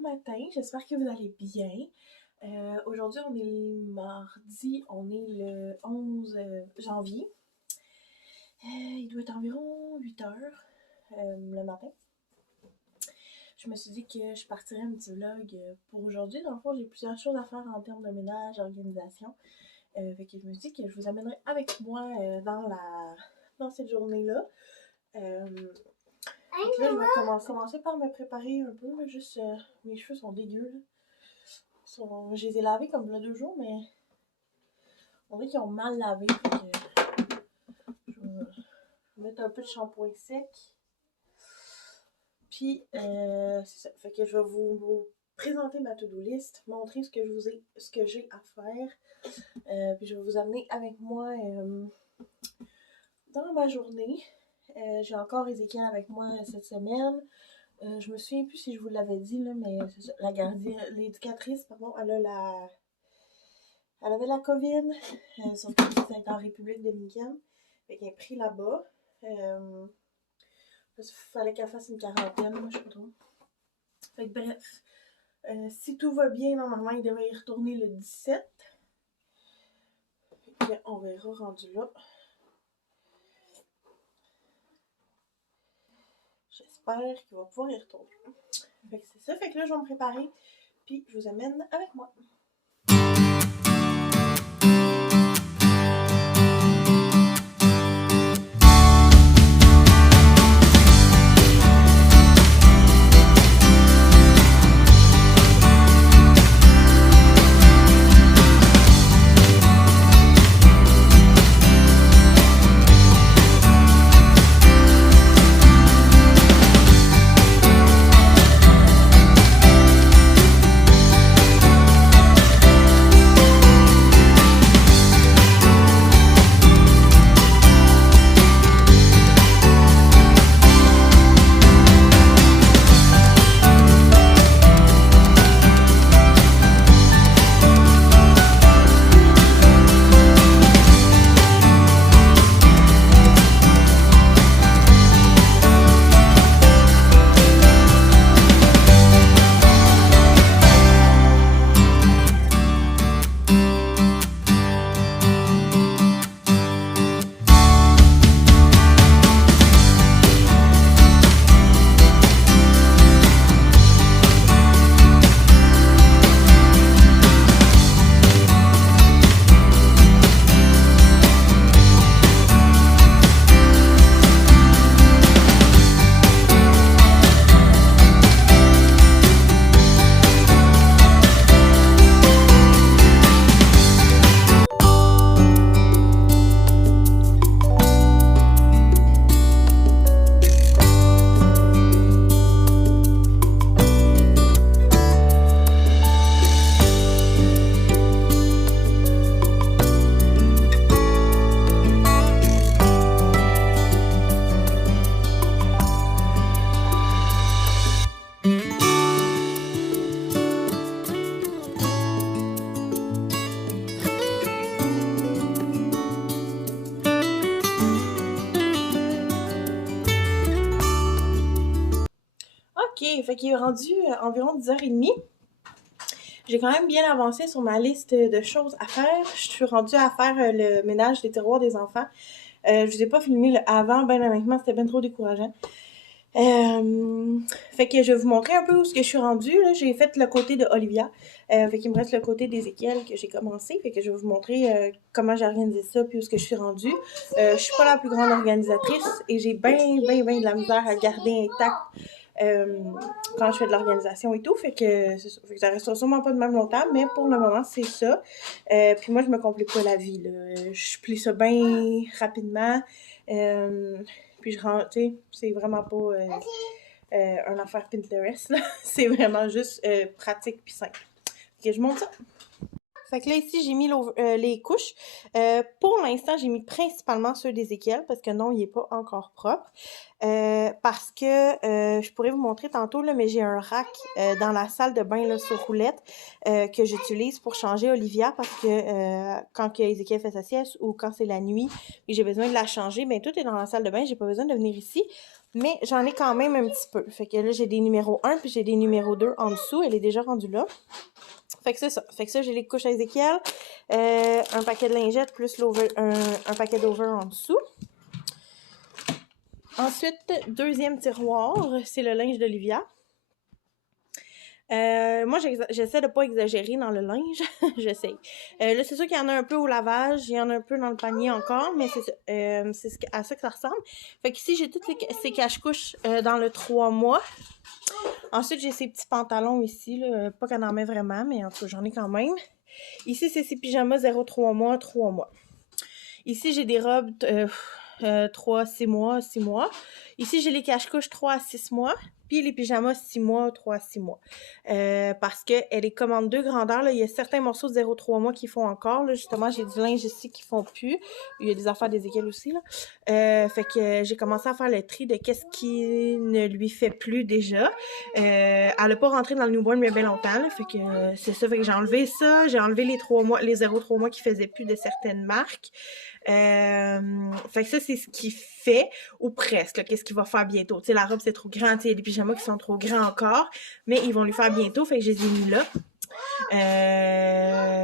matin, j'espère que vous allez bien. Aujourd'hui, on est mardi, on est le 11 janvier. Il doit être environ 8 heures le matin. Je me suis dit que je partirais un petit vlog pour aujourd'hui. Dans le fond, j'ai plusieurs choses à faire en termes de ménage, d'organisation. Fait que je me suis dit que je vous amènerai avec moi dans cette journée-là. Donc là, je vais commencer par me préparer un peu. Juste, mes cheveux sont dégueux. Je les ai lavés comme là 2 jours, mais on dirait qu'ils ont mal lavé. Fait que je vais mettre un peu de shampoing sec. Puis, c'est ça. Fait que je vais vous présenter ma to-do list, montrer ce que j'ai à faire. Puis je vais vous amener avec moi dans ma journée. J'ai encore Ézéchiel avec moi cette semaine. Je me souviens plus si je vous l'avais dit, là, mais c'est ça, l'éducatrice, pardon, elle avait la COVID, sauf que c'est en République dominicaine. Fait qu'elle est prise là-bas. Il fallait qu'elle fasse une quarantaine, moi je sais pas trop. Fait que bref, si tout va bien, normalement, il devrait y retourner le 17. Fait qu'on verra rendu là. J'espère qu'il va pouvoir y retourner. Fait que c'est ça. Fait que là, je vais me préparer. Puis, je vous amène avec moi. Ok, fait qu'il est rendu environ 10h30. J'ai quand même bien avancé sur ma liste de choses à faire. Je suis rendue à faire le ménage des tiroirs des enfants. Je vous ai pas filmé le avant, ben honnêtement, c'était bien trop décourageant. Fait que je vais vous montrer un peu où ce que je suis rendue. Là, j'ai fait le côté de Olivia. Fait qu'il me reste le côté d'Ézéchiel que j'ai commencé. Fait que je vais vous montrer comment j'ai organisé ça puis où ce que je suis rendue. Je suis pas la plus grande organisatrice et j'ai bien de la misère à garder intact quand je fais de l'organisation et tout, fait que ça restera sûrement pas de même longtemps, mais pour le moment, c'est ça. Puis moi, je me complique pas la vie, là. Je plie ça bien rapidement, puis je rentre, tu sais, c'est vraiment pas un affaire Pinterest, là. C'est vraiment juste pratique puis simple. Fait que je monte ça. Fait que là, ici, j'ai mis les couches. Pour l'instant, j'ai mis principalement ceux d'Ézéchiel parce que non, il n'est pas encore propre. Parce que je pourrais vous montrer tantôt, là, mais j'ai un rack dans la salle de bain là, sur roulette que j'utilise pour changer Olivia parce que quand Ézéchiel fait sa sieste ou quand c'est la nuit et j'ai besoin de la changer, bien tout est dans la salle de bain, j'ai pas besoin de venir ici. Mais j'en ai quand même un petit peu. Fait que là, j'ai des numéros 1 puis j'ai des numéros 2 en dessous. Elle est déjà rendue là. Fait que c'est ça. Fait que ça, j'ai les couches à Ézéchiel. Un paquet de lingettes plus un paquet d'over en dessous. Ensuite, deuxième tiroir, c'est le linge d'Olivia. Moi, j'essaie de pas exagérer dans le linge. J'essaie. Là, c'est sûr qu'il y en a un peu au lavage, il y en a un peu dans le panier encore, mais c'est à ça que ça ressemble. Fait qu'ici, j'ai toutes ces cache-couches dans le 3 mois. Ensuite, j'ai ces petits pantalons ici, là. Pas qu'elle en met vraiment, mais en tout cas, j'en ai quand même. Ici, c'est ces pyjamas 0,3 mois, 3 mois. Ici, j'ai des robes 3, 6 mois, 6 mois. Ici, j'ai les cache-couches 3 à 6 mois. Puis les pyjamas 6 mois, 3 à 6 mois. Parce qu'elle est comme en 2 grandeurs. Là. Il y a certains morceaux de 0,3 mois qui font encore. Là. Justement, j'ai du linge ici qui font plus. Il y a des affaires d'Ézéchiel aussi. Là. Fait que j'ai commencé à faire le tri de qu'est-ce qui ne lui fait plus déjà. Elle n'a pas rentré dans le newborn mais bien longtemps. Là. Fait que c'est ça. Fait que j'ai enlevé ça. J'ai enlevé les 3 mois, les 0,3 mois qui faisaient plus de certaines marques. Fait que ça, c'est ce qui fait, ou presque, qu'est-ce qu'il va faire bientôt. Tu sais, la robe, c'est trop grand, tu sais, il y a des pyjamas qui sont trop grands encore, mais ils vont lui faire bientôt, fait que je les ai mis là.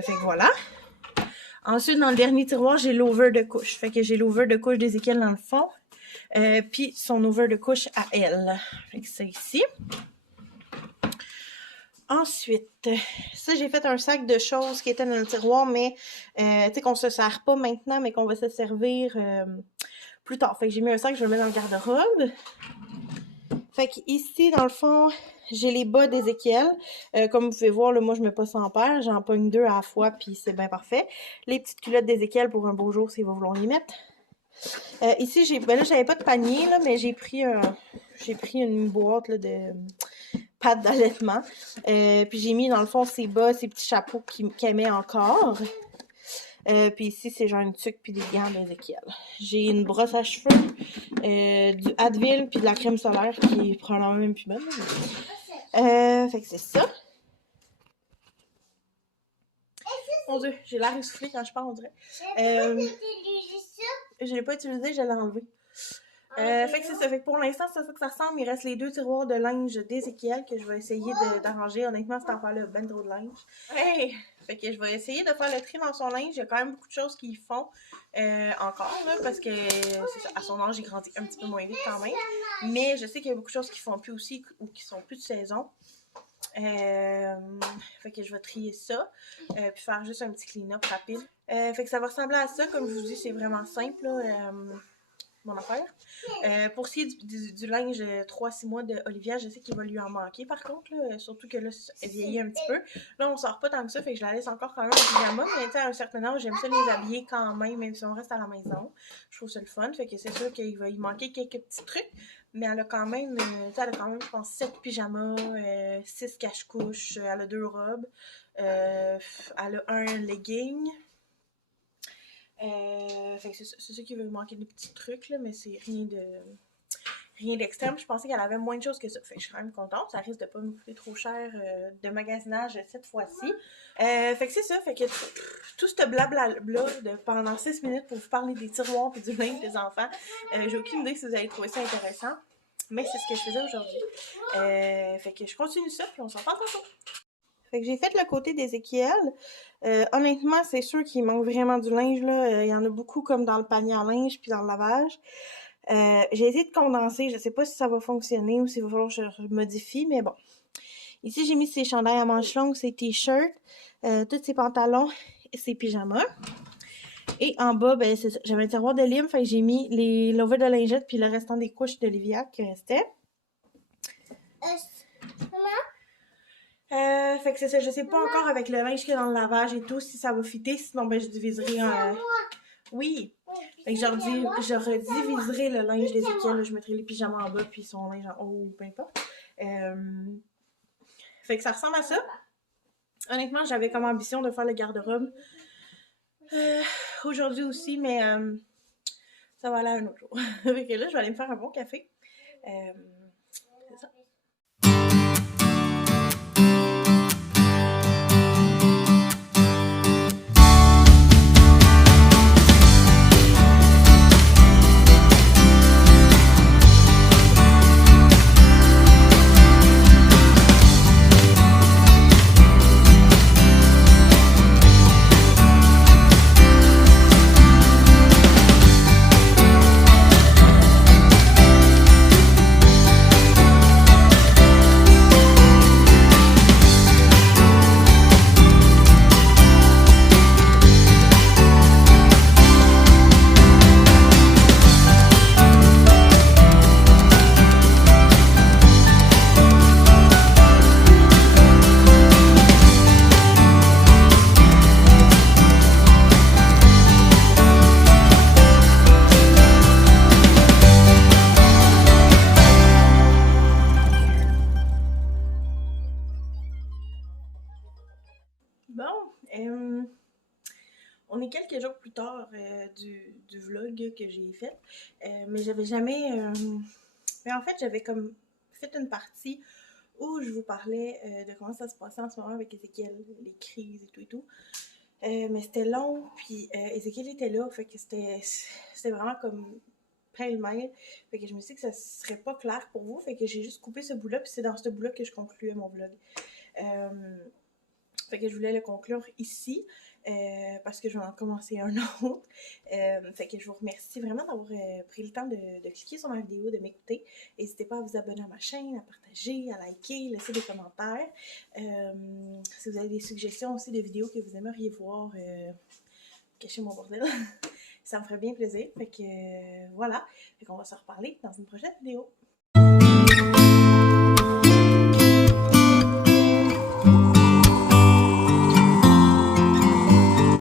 Fait que voilà. Ensuite, dans le dernier tiroir, j'ai l'over de couche. Fait que j'ai l'over de couche d'Ézéchiel dans le fond, puis son over de couche à elle. Fait que c'est ici. Ensuite, ça, j'ai fait un sac de choses qui étaient dans le tiroir, mais tu sais, qu'on se sert pas maintenant, mais qu'on va se servir plus tard. Fait que j'ai mis un sac, je vais le mettre dans le garde-robe. Fait que ici, dans le fond, j'ai les bas d'Ézéchiel. Comme vous pouvez voir, là, moi, je mets pas 100 paires. J'en pogne 2 à la fois, puis c'est bien parfait. Les petites culottes d'Ézéchiel pour un beau jour, s'il va vouloir les mettre. Ici, ben là, j'avais pas de panier, là, mais j'ai pris une boîte là, de pâte d'allaitement. Puis j'ai mis dans le fond ses bas, ses petits chapeaux qu'elle met encore. Puis ici, c'est genre une tuque puis des gants d'Ézéchiel. J'ai une brosse à cheveux, du Advil puis de la crème solaire qui est probablement même plus bonne. Fait que c'est ça. Mon Dieu, j'ai l'air essoufflée quand je parle, on dirait. Je l'ai pas utilisé, je l'ai enlevé. Fait que c'est ça. Fait que pour l'instant, c'est ça que ça ressemble. Il reste les 2 tiroirs de linge d'Ézéchiel que je vais essayer d'arranger. Honnêtement, cette affaire-là, ben trop de linge. Hey! Fait que je vais essayer de faire le tri dans son linge. Il y a quand même beaucoup de choses qu'ils font encore, là, parce que c'est ça, à son âge, il grandit un petit peu moins vite quand même. Mais je sais qu'il y a beaucoup de choses qu'ils font plus aussi ou qui sont plus de saison. Fait que je vais trier ça puis faire juste un petit clean-up rapide. Fait que ça va ressembler à ça. Comme je vous dis, c'est vraiment simple, là. Mon affaire. Pour ce qui est du linge 3-6 mois d'Olivia, je sais qu'il va lui en manquer par contre, là, surtout que là, elle vieillit un petit peu. Là, on sort pas tant que ça, fait que je la laisse encore quand même en pyjama, mais tu sais, à un certain âge, j'aime ça les habiller quand même si on reste à la maison. Je trouve ça le fun, fait que c'est sûr qu'il va y manquer quelques petits trucs, mais elle a quand même, je pense, 7 pyjamas, 6 cache-couches, elle a 2 robes, elle a un legging. Fait que c'est ça qui va lui manquer des petits trucs, là, mais c'est rien d'extrême. Je pensais qu'elle avait moins de choses que ça. Fait que je suis quand même contente. Ça risque de pas me coûter trop cher de magasinage cette fois-ci. Fait que c'est ça. Fait que tout ce blabla pendant 6 minutes pour vous parler des tiroirs et du linge des enfants. J'ai aucune idée si vous allez trouver ça intéressant. Mais c'est ce que je faisais aujourd'hui. Fait que je continue ça, puis on s'en parle tantôt. Fait que j'ai fait le côté d'Ézéchiel. Honnêtement, c'est sûr qu'il manque vraiment du linge, là. Il y en a beaucoup comme dans le panier à linge puis dans le lavage. J'ai essayé de condenser. Je sais pas si ça va fonctionner ou s'il va falloir que je modifie, mais bon. Ici, j'ai mis ses chandails à manches longues, ses t-shirts, tous ses pantalons et ses pyjamas. Et en bas, ben, c'est ça. J'avais un tiroir de lime, fait que j'ai mis l'over de lingette puis le restant des couches d'Olivia qui restait. Fait que c'est ça, je sais pas encore avec le linge qu'il y a dans le lavage et tout si ça va fitter, sinon ben je diviserai en... Oui! Fait que je rediviserai le linge d'Ézéchiel, je mettrai les pyjamas en bas puis son linge en haut ou peu importe. Fait que ça ressemble à ça. Honnêtement, j'avais comme ambition de faire le garde-robe aujourd'hui aussi, mais ça va aller un autre jour. Fait que là, je vais aller me faire un bon café. C'est ça. On est quelques jours plus tard du vlog que j'ai fait, mais j'avais jamais... mais en fait, j'avais comme fait une partie où je vous parlais de comment ça se passait en ce moment avec Ézéchiel, les crises et tout et tout. Mais c'était long, puis Ézéchiel était là, fait que c'était vraiment comme pêle-mêle. Fait que je me suis dit que ça serait pas clair pour vous, fait que j'ai juste coupé ce bout-là, puis c'est dans ce bout-là que je concluais mon vlog. Fait que je voulais le conclure ici, parce que je vais en commencer un autre. Fait que je vous remercie vraiment d'avoir pris le temps de cliquer sur ma vidéo, de m'écouter. N'hésitez pas à vous abonner à ma chaîne, à partager, à liker, laisser des commentaires. Si vous avez des suggestions aussi de vidéos que vous aimeriez voir, cacher mon bordel, ça me ferait bien plaisir. Fait que voilà, fait qu'on va se reparler dans une prochaine vidéo.